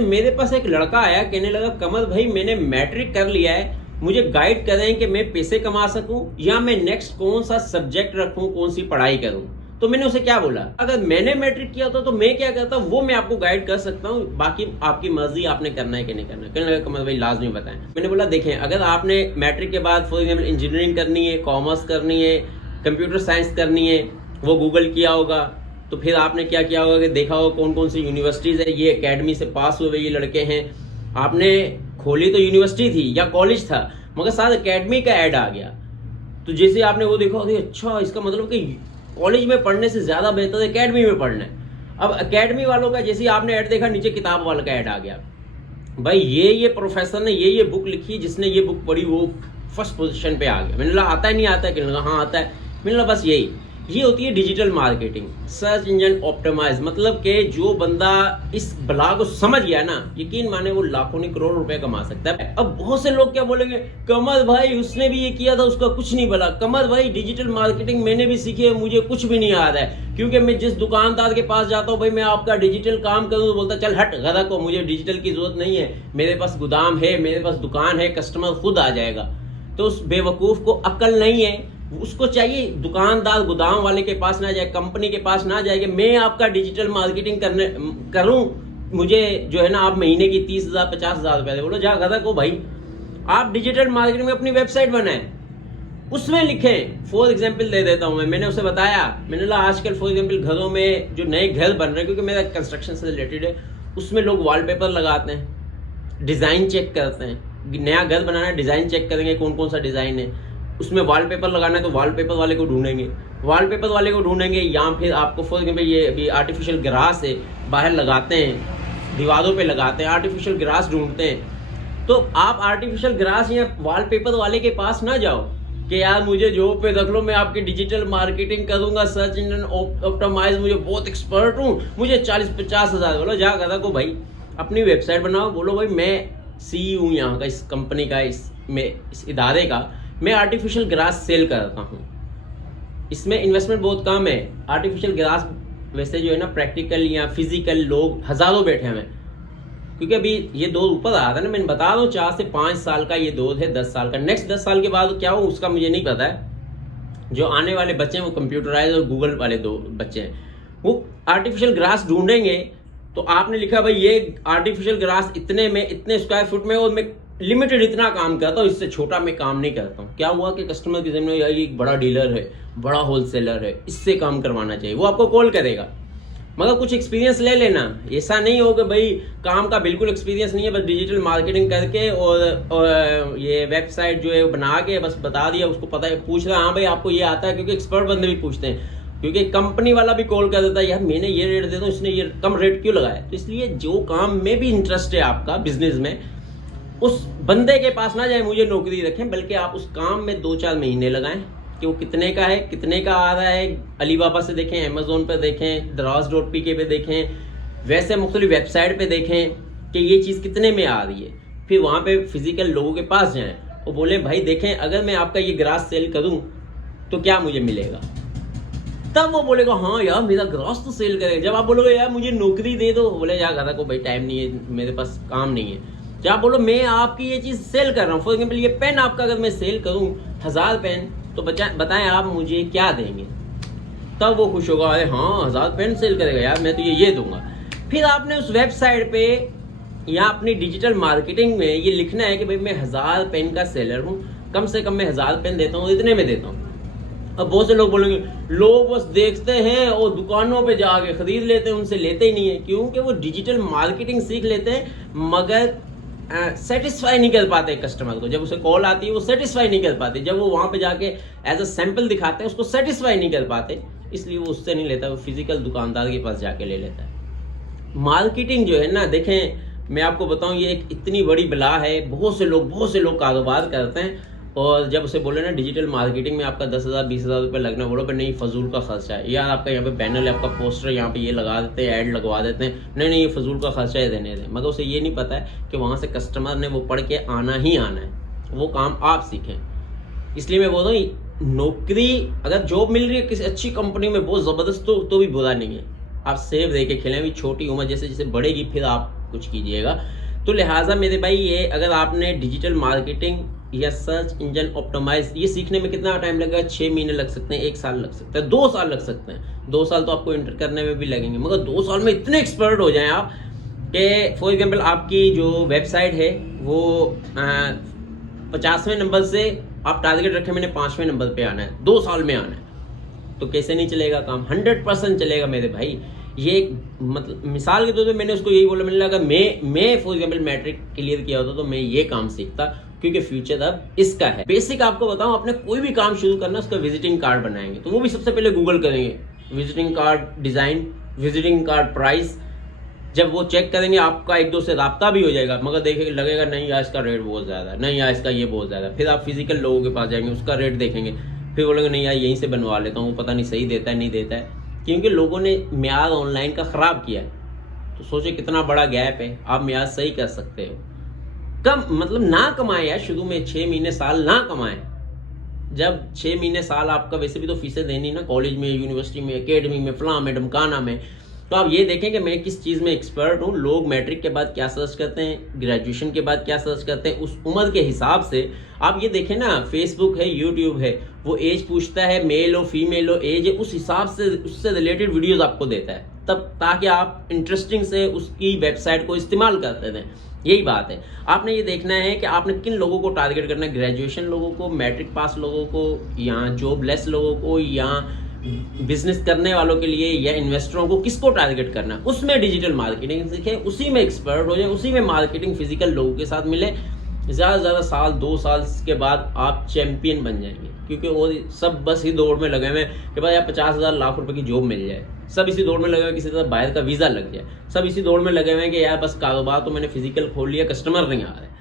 मेरे पास एक लड़का आया, कहने लगा कमल भाई मैंने मैट्रिक कर लिया है, मुझे गाइड करें कि मैं पैसे कमा सकूं या मैं नेक्स्ट कौन सा सब्जेक्ट रखूं, कौन सी पढ़ाई करूं। तो मैंने उसे क्या बोला, अगर मैंने मैट्रिक किया होता तो मैं क्या करता वो मैं आपको गाइड कर सकता हूं, बाकी आपकी मर्जी, आपने करना है कि नहीं करना है। कहने लगा कमल भाई लाजमी बताएं। मैंने बोला देखें, अगर आपने मैट्रिक के बाद फॉर एग्जाम्पल इंजीनियरिंग करनी है, कॉमर्स करनी है, कंप्यूटर साइंस करनी है, वो गूगल किया होगा, तो फिर आपने क्या किया होगा कि देखा होगा कौन कौन सी यूनिवर्सिटीज़ है, ये एकेडमी से पास हुए ये लड़के हैं। आपने खोली तो यूनिवर्सिटी थी या कॉलेज था, मगर साथ एकेडमी का ऐड आ गया, तो जैसे आपने वो देखा होगा अच्छा इसका मतलब कि कॉलेज में पढ़ने से ज़्यादा बेहतर एकेडमी में पढ़ना है। अब एकेडमी वालों का जैसे आपने ऐड देखा, नीचे किताब वाला का ऐड आ गया, भाई ये प्रोफेसर ने ये बुक लिखी, जिसने ये बुक पढ़ी वो फर्स्ट पोजीशन पे आ गया। मैंने लगा आता है नहीं आता है, कहने लगा हाँ आता है। मैंने लगा बस यही ये होती है digital marketing, search engine optimize. मतलब कि जो बंदा इस बला को समझ गया ना, यकीन माने वो लाखों नहीं करोड़ रुपए कमा सकता है। अब बहुत से लोग क्या बोलेंगे, कमल भाई उसने भी ये किया था उसका कुछ नहीं बना। कमल भाई डिजिटल मार्केटिंग मैंने भी सीखी है, मुझे कुछ भी नहीं आ रहा है, क्योंकि मैं जिस दुकानदार के पास जाता हूँ भाई मैं आपका डिजिटल काम करूँ तो बोलता चल हट गधा को, मुझे डिजिटल की जरूरत नहीं है, मेरे पास गोदाम है, मेरे पास दुकान है, कस्टमर खुद आ जाएगा। तो उस बेवकूफ़ को अक्ल नहीं है, उसको चाहिए दुकानदार गोदाम वाले के पास ना जाए, कंपनी के पास ना जाए कि मैं आपका डिजिटल मार्केटिंग करूं, मुझे जो है ना आप महीने की 30,000 50,000 रुपए दे। बोलो जा गधा को भाई, आप डिजिटल मार्केटिंग में अपनी वेबसाइट बनाएं, उसमें लिखें। फॉर एग्जाम्पल दे देता हूं मैंने उसे बताया, मैंने बोला आजकल फॉर एग्जाम्पल घरों में जो नए घर बन रहे हैं, क्योंकि मेरा कंस्ट्रक्शन से रिलेटेड है, उसमें लोग वॉलपेपर लगाते हैं, डिज़ाइन चेक करते हैं। नया घर बनाना है, डिज़ाइन चेक करेंगे कौन कौन सा डिज़ाइन है, उसमें वॉलपेपर लगाना है तो वॉलपेपर वाले को ढूंढेंगे, वॉलपेपर वाले को ढूंढेंगे, या फिर आपको फॉर एग्जाम्पल ये अभी आर्टिफिशियल ग्रास है, बाहर लगाते हैं, दीवारों पे लगाते हैं, आर्टिफिशियल ग्रास ढूंढते हैं। तो आप आर्टिफिशियल ग्रास या वॉलपेपर वाले के पास ना जाओ कि यार मुझे जॉब पे रख लो, मैं आपकी डिजिटल मार्केटिंग करूंगा, सर्च इंजन ऑप्टिमाइज, मुझे बहुत एक्सपर्ट हूँ, मुझे 40-50 हज़ार। बोलो जा गधा को भाई, अपनी वेबसाइट बनाओ, बोलो भाई मैं CEO हूँ यहाँ का, इस कंपनी का, इस इदारे का, मैं आर्टिफिशियल ग्रास सेल करता हूँ, इसमें इन्वेस्टमेंट बहुत कम है। आर्टिफिशियल ग्रास वैसे जो है ना प्रैक्टिकल या फिजिकल लोग हज़ारों बैठे हैं, क्योंकि अभी ये दौर ऊपर आ रहा है ना, मैं बता रहा हूँ 4 से 5 साल का ये दौर है, 10 साल का। नेक्स्ट 10 साल के बाद क्या हो उसका मुझे नहीं पता है। जो आने वाले बच्चे हैं वो कंप्यूटराइज और गूगल वाले दो बच्चे हैं, वो आर्टिफिशियल ग्रास ढूंढेंगे। तो आपने लिखा भाई ये आर्टिफिशियल ग्रास इतने में, इतने स्क्वायर फुट में, और मैं लिमिटेड इतना काम करता हूँ, इससे छोटा मैं काम नहीं करता हूँ। क्या हुआ कि कस्टमर की ज़मीन में यार एक बड़ा डीलर है, बड़ा होलसेलर है, इससे काम करवाना चाहिए, वो आपको कॉल करेगा, मगर कुछ एक्सपीरियंस ले लेना। ऐसा नहीं हो कि भाई काम का बिल्कुल एक्सपीरियंस नहीं है, बस डिजिटल मार्केटिंग करके और ये वेबसाइट जो है बना के बस बता दिया, उसको पता है, पूछ रहा हाँ भाई आपको ये आता है, क्योंकि एक्सपर्ट बंदे भी पूछते हैं, क्योंकि कंपनी वाला भी कॉल कर देता है यार मैंने ये रेट दे दूँ, इसने ये कम रेट क्यों लगाया। तो इसलिए जो काम में भी इंटरेस्ट है आपका बिजनेस में, उस बंदे के पास ना जाए मुझे नौकरी रखें, बल्कि आप उस काम में 2-4 महीने लगाएं कि वो कितने का है, कितने का आ रहा है। अलीबाबा से देखें, अमेजोन पे देखें, दराज.pk पे देखें, वैसे मुख्तलिफ वेबसाइट पे देखें कि ये चीज़ कितने में आ रही है। फिर वहाँ पे फिजिकल लोगों के पास जाएं और बोले भाई देखें अगर मैं आपका ये ग्रास सेल करूँ तो क्या मुझे मिलेगा। तब वो बोलेगा हाँ यार मेरा ग्रास तो सेल करेगा। जब आप बोलोगे यार मुझे नौकरी दे दो, बोले यार गधा को भाई टाइम नहीं है, मेरे पास काम नहीं है। जब आप बोलो मैं आपकी ये चीज़ सेल कर रहा हूँ, फॉर एग्जाम्पल ये पेन आपका अगर मैं सेल करूँ 1000 पेन, तो बताएं आप मुझे क्या देंगे। तब वो खुश होगा, अरे हाँ 1000 पेन सेल करेगा यार, मैं तो ये दूंगा। फिर आपने उस वेबसाइट पे या अपनी डिजिटल मार्केटिंग में ये लिखना है कि भाई मैं 1000 पेन का सेलर हूँ, कम से कम मैं 1000 पेन देता हूँ, इतने में देता हूँ। अब बहुत से लोग बोलेंगे लोग बस देखते हैं और दुकानों पे जाके खरीद लेते हैं, उनसे लेते ही नहीं है, क्योंकि वो डिजिटल मार्केटिंग सीख लेते हैं मगर सेटिस्फाई नहीं कर पाते कस्टमर को। जब उसे कॉल आती है वो सेटिस्फाई नहीं कर पाते, जब वो वहाँ पे जाके एज अ सैंपल दिखाते हैं उसको सेटिस्फाई नहीं कर पाते, इसलिए वो उससे नहीं लेता, वो फिजिकल दुकानदार के पास जाके ले लेता है। मार्केटिंग जो है ना, देखें मैं आपको बताऊं ये एक इतनी बड़ी बला है, बहुत से लोग कारोबार करते हैं, और जब उसे बोले ना डिजिटल मार्केटिंग में आपका 10,000 20,000 रुपये लगना, बोलो पर नहीं फजूल का खर्चा है यार, आपका यहाँ पे बैनर है, आपका पोस्टर यहाँ पे ये लगा देते हैं, ऐड लगवा देते हैं, नहीं ये फजूल का खर्चा है, देने दें। मगर उसे ये नहीं पता है कि वहाँ से कस्टमर ने वो पढ़ के आना ही आना है, वो काम आप सीखें। इसलिए मैं बोल रहा हूँ नौकरी अगर जॉब मिल रही है किसी अच्छी कंपनी में बहुत ज़बरदस्त, तो भी बुरा नहीं है, आप सेव दे के खेलें। अभी छोटी उम्र जैसे जैसे बढ़ेगी फिर आप कुछ कीजिएगा। तो लिहाजा मेरे भाई ये अगर आपने डिजिटल मार्केटिंग या सर्च इंजन ऑप्टिमाइज ये सीखने में कितना टाइम लगेगा, 6 महीने लग सकते हैं, 1 साल लग सकता है, 2 साल लग सकते हैं। 2 साल तो आपको इंटर करने में भी लगेंगे, मगर 2 साल में इतने एक्सपर्ट हो जाएं आप कि फॉर एग्जाम्पल आपकी जो वेबसाइट है वो 50वें नंबर से आप टारगेट रखें मैंने 5वें नंबर पे आना है, 2 साल में आना है, तो कैसे नहीं चलेगा काम? 100% चलेगा मेरे भाई। ये एक मतलब मिसाल के तौर पे मैंने उसको यही बोला, मैंने लगा मैं फॉर एग्जाम्पल मैट्रिक क्लियर किया होता तो मैं ये काम सीखता, क्योंकि फ्यूचर अब इसका है। बेसिक आपको बताऊं, आपने कोई भी काम शुरू करना उसका विजिटिंग कार्ड बनाएंगे तो वो भी सबसे पहले गूगल करेंगे, visiting card design, visiting card price. जब वो चेक करेंगे आपका एक दो से राब्ता भी हो जाएगा, मगर देखेंगे लगेगा नहीं यार इसका रेट बहुत ज़्यादा है, नहीं यार इसका ये बहुत ज़्यादा है, फिर आप फिजिकल लोगों के पास जाएंगे, उसका रेट देखेंगे, फिर बोलेंगे नहीं यार यहीं से बनवा लेता हूँ, पता नहीं सही देता है नहीं देता है, क्योंकि लोगों ने म्यार ऑनलाइन का ख़राब किया है। तो सोचे कितना बड़ा गैप है, आप म्यार सही कर सकते हो। कम मतलब ना कमाए यार, शुरू में 6 महीने साल ना कमाए। जब 6 महीने साल आपका वैसे भी तो फीसें देनी ना, कॉलेज में, यूनिवर्सिटी में, एकेडमी में, फलां में ढमकाना में, तो आप ये देखें कि मैं किस चीज़ में एक्सपर्ट हूँ। लोग मैट्रिक के बाद क्या सर्च करते हैं, ग्रेजुएशन के बाद क्या सर्च करते हैं, उस उम्र के हिसाब से आप ये देखें ना, फेसबुक है, यूट्यूब है, वो एज पूछता है, मेल हो फीमेल हो, एज है, उस हिसाब से उससे रिलेटेड वीडियोस आपको देता है, तब ताकि आप इंटरेस्टिंग से उसकी वेबसाइट को इस्तेमाल करते थे। यही बात है, आपने ये देखना है कि आपने किन लोगों को टारगेट करना है, ग्रेजुएशन लोगों को, मैट्रिक पास लोगों को, या जॉबलेस लोगों को, या बिजनेस करने वालों के लिए, या इन्वेस्टरों को, किसको टारगेट करना है। उसमें डिजिटल मार्केटिंग सीखें, उसी में एक्सपर्ट हो जाए, उसी में मार्केटिंग फिजिकल लोगों के साथ मिले। ज़्यादा से ज़्यादा साल 2 साल के बाद आप चैंपियन बन जाएंगे, क्योंकि वो सब बस ही दौड़ में लगे हुए हैं कि भाई यार 50,000 लाख रुपए की जॉब मिल जाए। सब इसी दौड़ में लगे हुए, किसी तरह बाहर का वीज़ा लग जाए। सब इसी दौड़ में लगे हुए हैं कि यार बस कारोबार तो मैंने फिजिकल खोल लिया, कस्टमर नहीं आ रहे।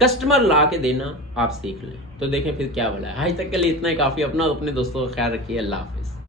कस्टमर ला के देना आप सीख लें, तो देखें फिर क्या बोला है। आज तक के लिए इतना ही काफ़ी। अपना अपने दोस्तों का ख्याल रखिए। अल्लाह हाफिज़।